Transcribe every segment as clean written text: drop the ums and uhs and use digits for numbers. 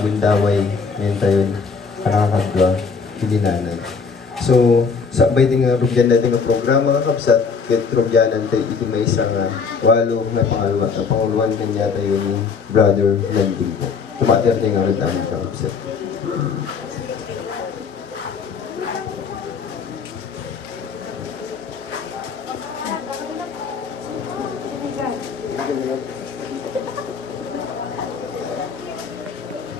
bagong daway ngayon tayo nakakadwa hindi nanay. So sa baiting nga rugyan natin nga programa nga kapsat ket rugyanan tayo iti may isang walo nga panguluan kanya tayo ni Brother Landing po. Tumater tayo nga rin namin kapsat.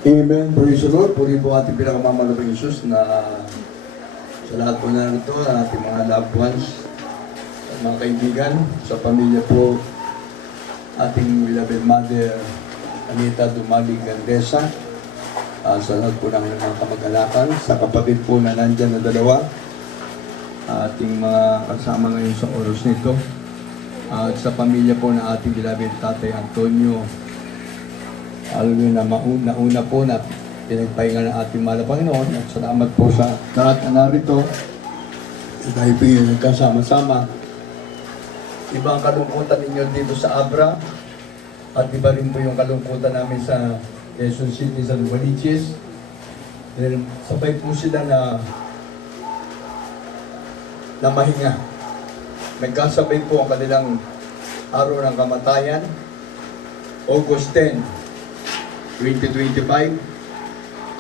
Amen. Praise the Lord. Puri po ating pinakamamalabang Jesus na sa lahat po na ito, ating mga loved ones, at mga kaibigan, sa pamilya po, ating beloved mother, Anita Dumaling Gandesa, sa lahat po ng mga kamag-anakan, sa kapatid po na nandyan na dalawa, ating mga kasama ngayon sa oras nito, at sa pamilya po na ating beloved Tatay Antonio, na una po na pinagpahinga ng ating mahal na Panginoon at salamat po sa lahat na narito dahil po yung nagkasama-sama. Iba ang kalungkutan ninyo dito sa Abra at iba rin po yung kalungkutan namin sa Quezon City sa Novaliches. Dahil sabay po sila na mahinga. Nagkasabay po ang kanilang araw ng kamatayan, August 10, 2025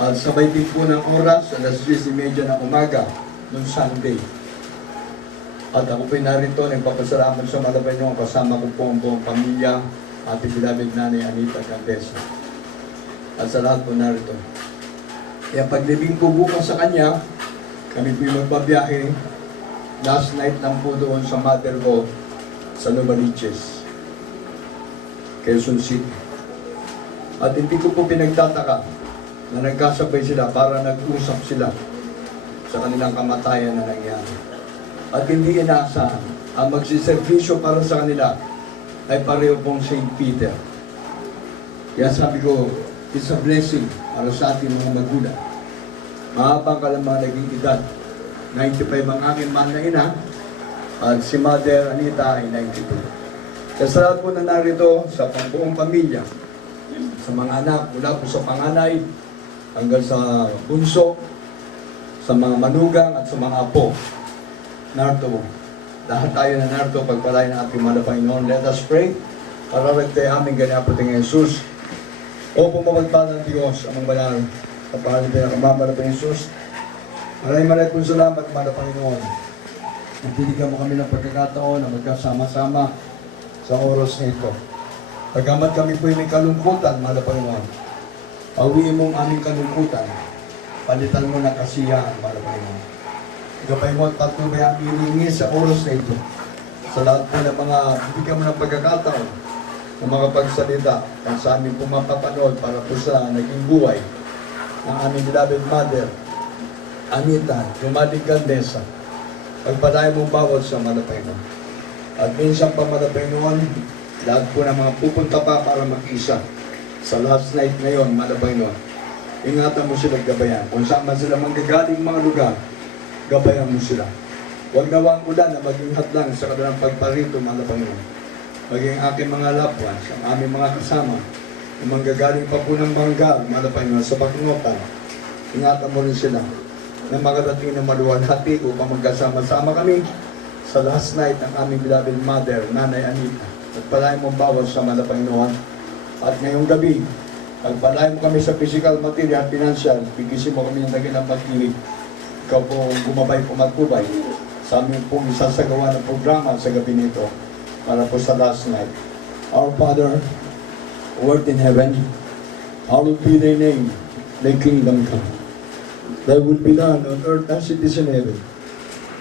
at sabay din po ng oras alas 10:30 ng umaga noong Sunday. At ako po narito, nagpapasalamat sa malabay nyo kasama ko po ang buong pamilya, ating beloved nanay Anita Gandesa. At sa lahat po narito. Kaya paglibing ko bukas sa kanya, kami po yung magbabiyahe. Last night lang po doon sa mother ko sa Novaliches, Quezon City. At hindi ko po pinagtataka na nagkasabay sila para nag-usap sila sa kanilang kamatayan na nangyari. At hindi inaasahan, ang magsiservisyo para sa kanila ay pareho pong St. Peter. Kaya sabi ko, it's a blessing para sa ating mga magulang. Mahabang ka lang mga naging edad. 95 ang aking mahal na ina at si Mother Anita ay 92. Kaya sa lahat po na narito sa buong pamilya, sa mga anak, mula po sa panganay hanggang sa bunso, sa mga manugang at sa mga apo. Narito, lahat tayo na narito, pagpalain ng ating mga Panginoon. Let us pray. Para tayo aming ganyan po tingin Jesus. O pumapagpala ng Diyos, amang banal, kapahalin tayo ng kamamala ng Jesus. Maraming pong salamat, mga Panginoon. Nagbibigyan mo kami ng pagkakataon na magkasama-sama sa oras nito. Pagkamat kami po may kalungkutan, mahal na Panginoon, pawiin mong aming kalungkutan, palitan mo ng kasiyahan, mahal na Panginoon. Gabay mo at patuloy ang hiningi sa oras na ito. Sa lahat po ng mga bibigyan mo ng pagkakataon na makapagsalita kung sa aming pumapapanood para po sa naging buhay ng aming beloved mother, Anita Dumaling Gandesa. Pagpadayan mong bawat sa mahal na Panginoon. At minsan pa, mahal na Panginoon, lahat po ng mga pupunta pa para mag-isa sa last night ngayon, malabay nun. Ingatan mo sila, gabayan. Kung saan man sila manggagaling mga lugar, gabayan mo sila. Huwag nawang ulan na maging hatlang sa kanilang pagparito, malabay nun. Maging aking mga loved ones, ang aming mga kasama, na manggagaling pa po ng banggal, malabay nun, sa Bakungotan. Ingatan mo rin sila na makadating ng maluwalhati upang magkasama-sama kami sa last night ng aming beloved mother, Nanay Anita. Pagpalain mo bawat sa mga Panginoon. At ngayong gabi, pagpalain mo kami sa physical, material, financial, bigisin mo kami ng dakilang pag-ibig. Ikaw po gumabay, pumatubay sa aming pong isasagawa ng programa sa gabi nito para po sa last night. Our Father, who art in heaven, hallowed be thy name, thy kingdom come. Thy will be done on earth as it is in heaven.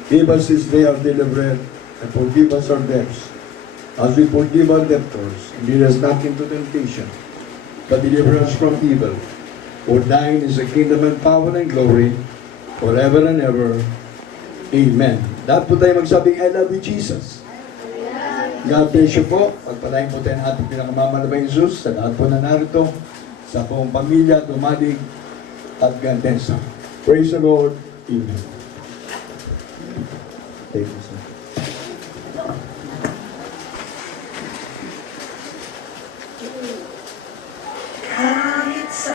Give us this day our daily bread, and forgive us our debts, as we forgive our debtors, and lead us not into temptation, but deliver us from evil. For thine is the kingdom and power and glory, forever and ever. Amen. Lahat po tayo magsabing, I love you, Jesus. God bless you po. Pagpalain po tayo ng ating pinakamamalabang Jesus sa lahat po na narito, sa buong pamilya, Dumaling at Gandesa. Praise the Lord. Amen. Thank you, sir.